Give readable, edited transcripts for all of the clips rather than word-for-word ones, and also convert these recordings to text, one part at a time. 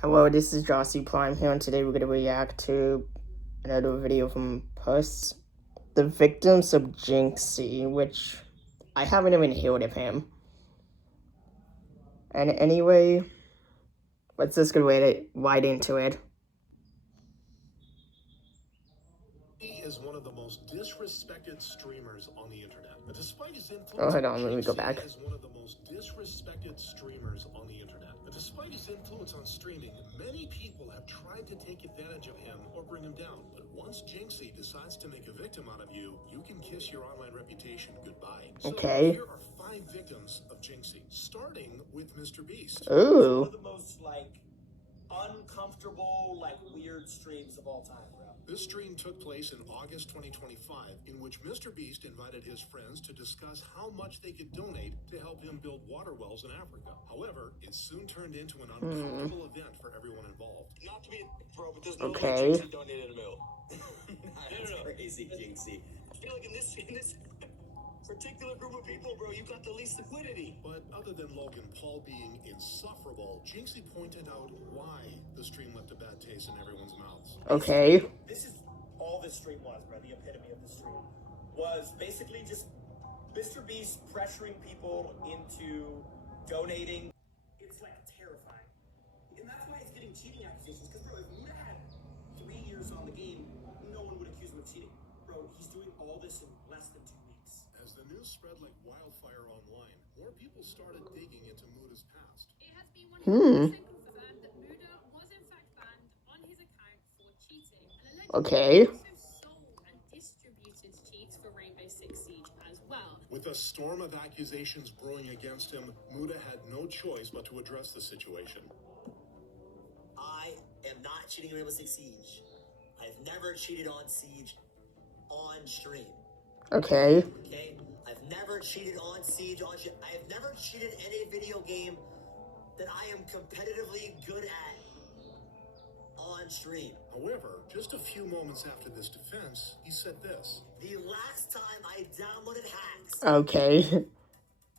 Hello, this is Jynxi Prime here, and today we're going to react to another video from Puss, the victims of Jynxi, which I haven't even heard of him. And anyway, let's just go right into it. He is one of the most disrespected streamers on the internet. But despite his influence, hold on, let me go back. Jynxi is one of the most disrespected streamers on the internet. But despite his influence on streaming, many people have tried to take advantage of him or bring him down. But once Jynxi decides to make a victim out of you, you can kiss your online reputation goodbye. Okay. So here are 5 victims of Jynxi, starting with Mr. Beast. Ooh. One of the most uncomfortable, weird streams of all time, bro. This stream took place in August 2025, in which Mr. Beast invited his friends to discuss how much they could donate to help him build water wells in Africa. However, it soon turned into an uncomfortable event for everyone involved. Not to be, bro, but there's no Okay. way Jynxi donated $1 million. That's crazy, Jynxi. I feel like in this particular group of people, bro, you got the least liquidity. But other than Logan Paul being insufferable, Jynxi pointed out why the stream left a bad taste in everyone's mouths. Okay. This is all this stream was, bro. The epitome of this stream was basically just Mr. Beast pressuring people into donating. It's terrifying. And that's why he's getting cheating accusations. Because, bro, if Muda had 3 years on the game, no one would accuse him of cheating. Bro, he's doing all this in less than 2 weeks. As the news spread like wildfire online, more people started digging into Muda's past. It has been 100% confirmed that Muda was in fact banned on his account for cheating, and Okay. allegedly also sold and distributed cheats for Rainbow Six Siege as well. With a storm of accusations brewing against him, Muda had no choice but to address the situation. I am not cheating in Rainbow Six Siege. I've never cheated on Siege on stream. Okay. Okay? I've never cheated on Siege on stream. I have never cheated in a video game that I am competitively good at on stream. However, just a few moments after this defense, he said this. The last time I downloaded hacks Okay.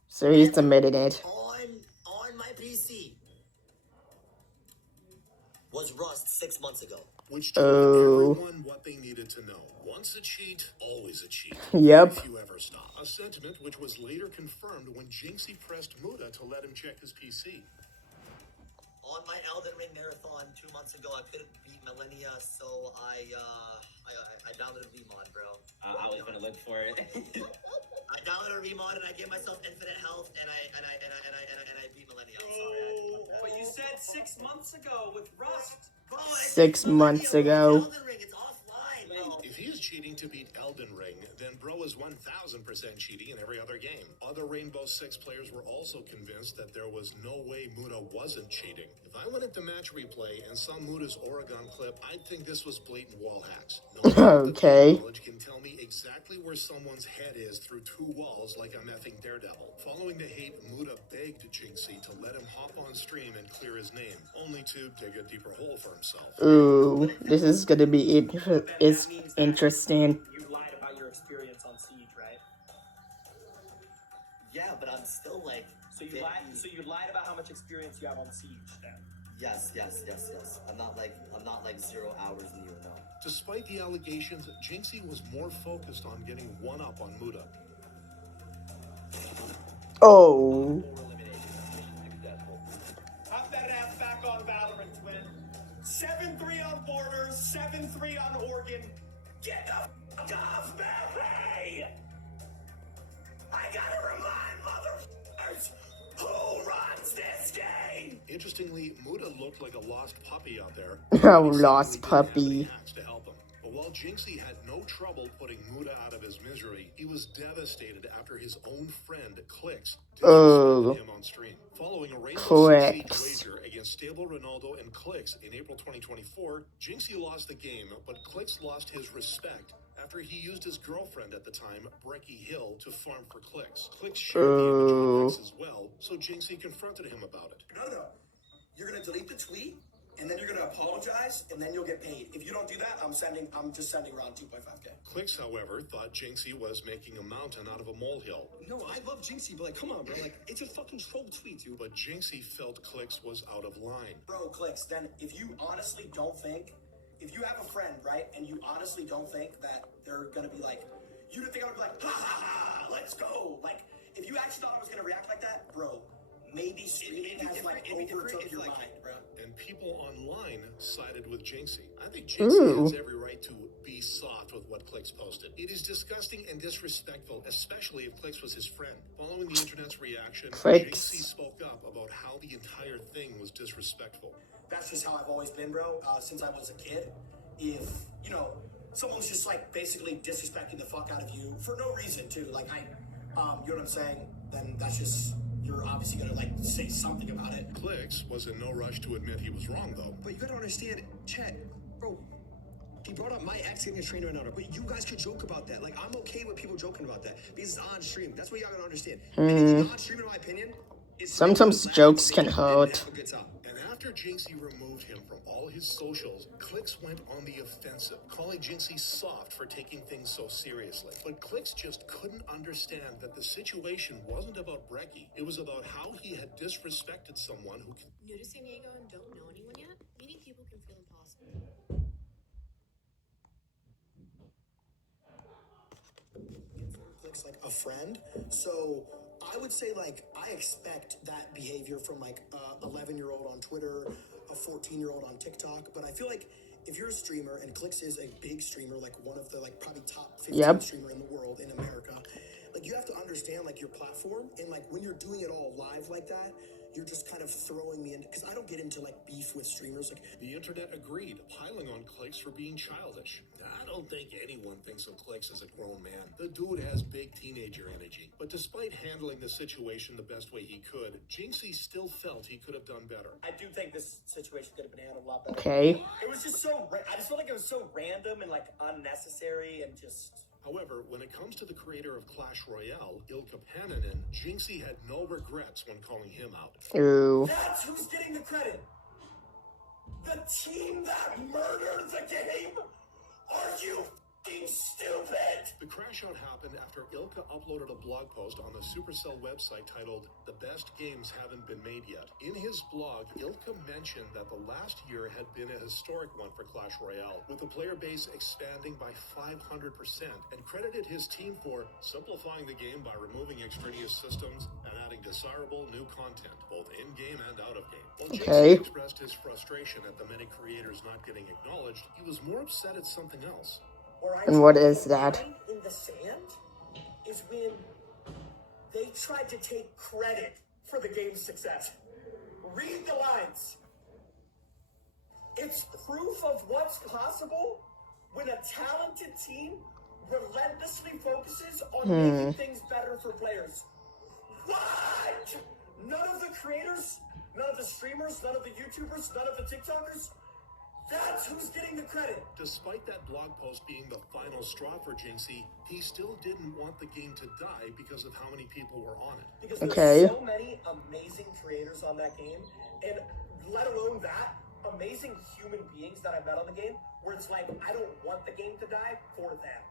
So he submitted it. on my PC was Rust 6 months ago. Which told everyone what they needed to know. Once a cheat, always a cheat. Yep. If you ever stop. A sentiment which was later confirmed when Jynxi pressed Muda to let him check his PC. On my Elden Ring marathon 2 months ago, I couldn't beat Millennia, so I downloaded a remod, bro. I was gonna look for it. I downloaded a remod and I gave myself infinite health and I beat Millennia. I'm sorry. But you said 6 months ago with Rust. Bro, 6 months ago. Elden Ring, it's offline, bro. If he is cheating to beat Elden Ring, then bro is 1000% cheating in every other game. Other Rainbow Six players were also convinced that there was no way Muda wasn't cheating. If I went into match replay and saw Muda's Oregon clip, I'd think this was blatant wall hacks. No one with Okay. knowledge can tell me exactly where someone's head is through 2 walls like I'm effing Daredevil. Following the hate, Muda begged Jynxi to let him hop on stream and clear his name, only to dig a deeper hole for himself. Ooh, this is gonna be it's interesting. You lied about your experience on Siege, right? Yeah, but I'm still So you lied about how much experience you have on Siege then. Yes. I'm not 0 hours in the no. Despite the allegations, Jynxi was more focused on getting one up on Muda. Oh. Hop that ass back on Valorant, twin. 7-3 on Borders, 7-3 on Oregon. Get the fuck off, baby! I gotta remind motherfuckers who runs this game! Interestingly, Muda looked like a lost puppy out there. Oh, lost puppy. To help him. But while Jynxi had no trouble putting Muda out of his misery, he was devastated after his own friend, Clicks, disrespected him on stream. Following a Rainbow Six Siege wager against Stable Ronaldo and Clicks in April 2024, Jynxi lost the game, but Clicks lost his respect after he used his girlfriend at the time, Brecky Hill, to farm for Clicks. Clicks shared the image of Clicks as well, so Jynxi confronted him about it. No. You're gonna delete the tweet and then you're gonna apologize, and then you'll get paid. If you don't do that, I'm just sending around 2.5K. Clicks, however, thought Jynxi was making a mountain out of a molehill. No, I love Jynxi, but like, come on, bro. Like, it's a fucking troll tweet, dude. But Jynxi felt Clicks was out of line. Bro, Clicks, then if you honestly don't think, if you have a friend, right, and you honestly don't think that they're gonna be like, you didn't think I would be like, ha ha ha, let's go. Like, if you actually thought I was gonna react like that, bro, maybe streaming has like overtook your mind, bro. And people online sided with Jynxi. I think Jynxi has every right to be soft with what Clicks posted. It is disgusting and disrespectful, especially if Clicks was his friend. Following the internet's reaction, Jynxi spoke up about how the entire thing was disrespectful. That's just how I've always been, bro, since I was a kid. If, you know, someone's just like basically disrespecting the fuck out of you for no reason too, like you know what I'm saying, then that's just, you're obviously gonna like say something about it. Clicks was in no rush to admit he was wrong though. But you gotta understand, Chet, bro, he brought up my ex getting a trainer and another, but you guys could joke about that. Like, I'm okay with people joking about that because it's on stream. That's what y'all gotta understand. Anything on stream, in my opinion, is sometimes jokes can hurt. And after Jynxi removed him from all his socials, Clicks went on the offensive, calling Jynxi soft for taking things so seriously. But Clicks just couldn't understand that the situation wasn't about Brecky. It was about how he had disrespected someone who... New to San Diego and don't know anyone yet? Meeting people can feel impossible. Clicks like a friend, so I would say like I expect that behavior from like a 11-year-old on Twitter, a 14-year-old on TikTok, but I feel like if you're a streamer and Clicks is a big streamer, like one of the like probably top 15 streamer in the world in America, like you have to understand like your platform, and like when you're doing it all live like that, you're just kind of throwing me in, because I don't get into like beef with streamers. Like, the internet agreed, piling on Clicks for being childish. I don't think anyone thinks of Clicks as a grown man. The dude has big teenager energy. But despite handling the situation the best way he could, Jynxi still felt he could have done better. I do think this situation could have been handled a lot better. Okay. It was just so, I just felt like it was so random and like unnecessary and just... However, when it comes to the creator of Clash Royale, Ilkka Pannanen, Jynxi had no regrets when calling him out. Ooh. that's who's getting the credit. The team that murdered the game? Are you f***ing stupid? The crash out happened after Ilkka uploaded a blog post on the Supercell website titled, "The Best Games Haven't Been Made Yet." In his blog, Ilkka mentioned that the last year had been a historic one for Clash Royale, with the player base expanding by 500%, and credited his team for simplifying the game by removing extraneous systems and adding desirable new content, both in-game and out-of-game. While Jynxi expressed his frustration at the many creators not getting acknowledged, he was more upset at something else. And what is that? In the sand is when they tried to take credit for the game's success. Read the lines. It's proof of what's possible when a talented team relentlessly focuses on making things better for players. What? None of the creators, none of the streamers, none of the YouTubers, none of the TikTokers, that's who's getting the credit. Despite that blog post being the final straw for Jynxi, he still didn't want the game to die because of how many people were on it. Because there's so many amazing creators on that game, and let alone that, amazing human beings that I met on the game, where it's like, I don't want the game to die for them.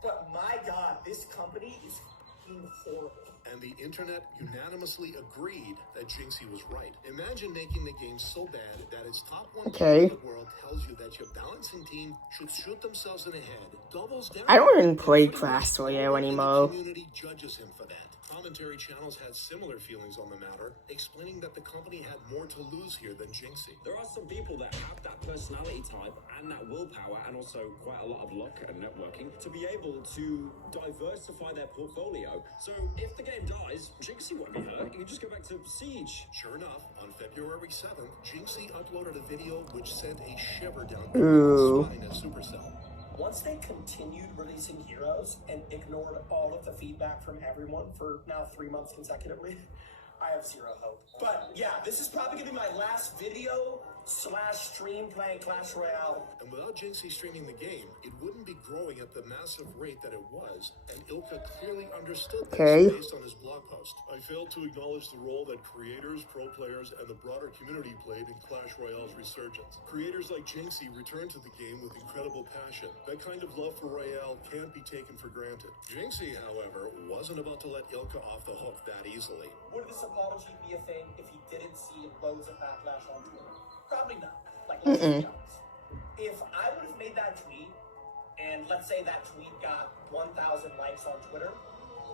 But my God, this company is f***ing horrible. And the internet unanimously agreed that Jynxi was right. Imagine making the game so bad that its top one player in the world tells you that your balancing team should shoot themselves in the head, doubles down. I don't even play Clash Royale anymore. The community judges him for that. Commentary channels had similar feelings on the matter, explaining that the company had more to lose here than Jynxi. There are some people that have that personality type and that willpower and also quite a lot of luck and networking to be able to diversify their portfolio. So if the game dies, Jynxi won't be hurt. You can just go back to Siege. Sure enough, on February 7th, Jynxi uploaded a video which sent a shiver down everyone's spine at Supercell. Once they continued releasing heroes and ignored all of the feedback from everyone for now 3 months consecutively, I have zero hope. But yeah, this is probably gonna be my last video / stream playing Clash Royale. And without Jynxi streaming the game, it wouldn't be growing at the massive rate that it was, and Ilkka clearly understood this based on his blog post. By failed to acknowledge the role that creators, pro players, and the broader community played in Clash Royale's resurgence. Creators like Jynxi returned to the game with incredible passion. That kind of love for Royale can't be taken for granted. Jynxi, however, wasn't about to let Ilka off the hook that easily. Would this apology be a thing if he didn't see loads of backlash on Twitter? Probably not. Like, let's be honest. If I would have made that tweet, and let's say that tweet got 1,000 likes on Twitter,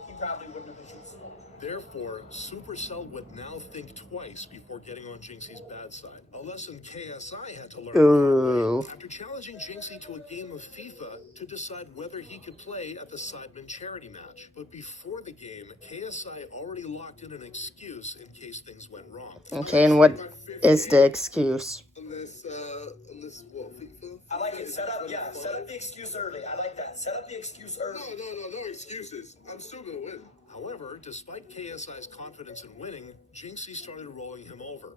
he probably wouldn't have issued some. Therefore, Supercell would now think twice before getting on Jynxi's bad side. A lesson KSI had to learn after challenging Jynxi to a game of FIFA to decide whether he could play at the Sidemen charity match. But before the game, KSI already locked in an excuse in case things went wrong. Okay, and what is the excuse? On this what, FIFA? I like it. Set up the excuse early. I like that. Set up the excuse early. No excuses. I'm still gonna win. However, despite KSI's confidence in winning, Jynxi started rolling him over.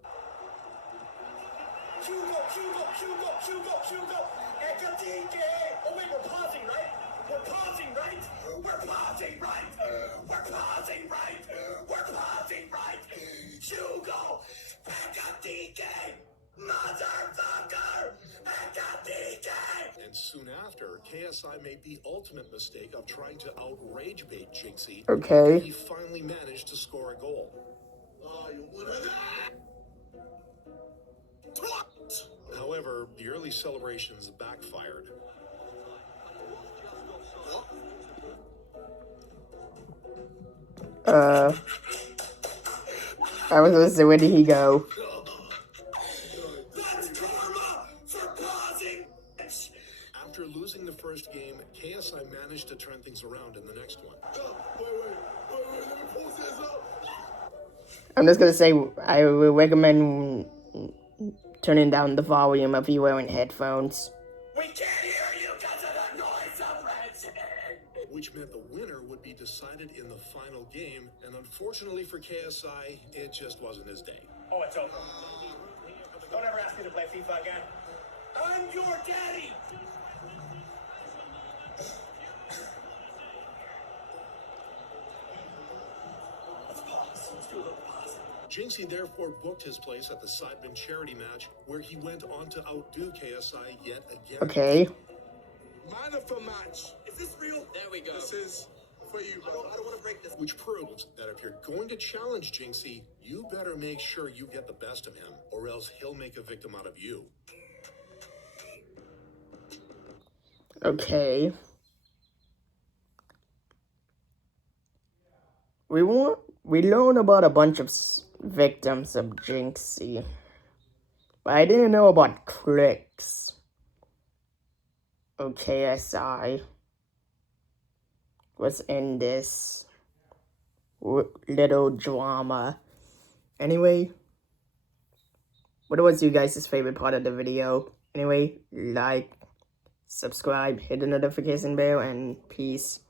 Hugo! Oh wait, we're pausing, right? We're pausing, right? Hugo! Motherfucker! And soon after, KSI made the ultimate mistake of trying to outrage bait Jynxi. Okay. He finally managed to score a goal. However, the early celebrations backfired. I was gonna say, where did he go? After losing the first game, KSI managed to turn things around in the next one. I'm just gonna say, I would recommend turning down the volume if you're wearing headphones. We can't hear you because of the noise suppression! Which meant the winner would be decided in the final game, and unfortunately for KSI, it just wasn't his day. Oh, it's over. Don't ever ask me to play FIFA again. I'm your daddy! Let's pause. Let's do a little pause. Jynxi therefore booked his place at the Sidemen charity match, where he went on to outdo KSI yet again. Okay. Man of the match. Is this real? There we go. This is for you, bro. I don't want to break this. Which proves that if you're going to challenge Jynxi, you better make sure you get the best of him, or else he'll make a victim out of you. Okay. We learned about a bunch of victims of Jynxi, but I didn't know about clicks. Okay, KSI was in this little drama. Anyway, what was you guys' favorite part of the video? Anyway, like, subscribe, hit the notification bell, and peace.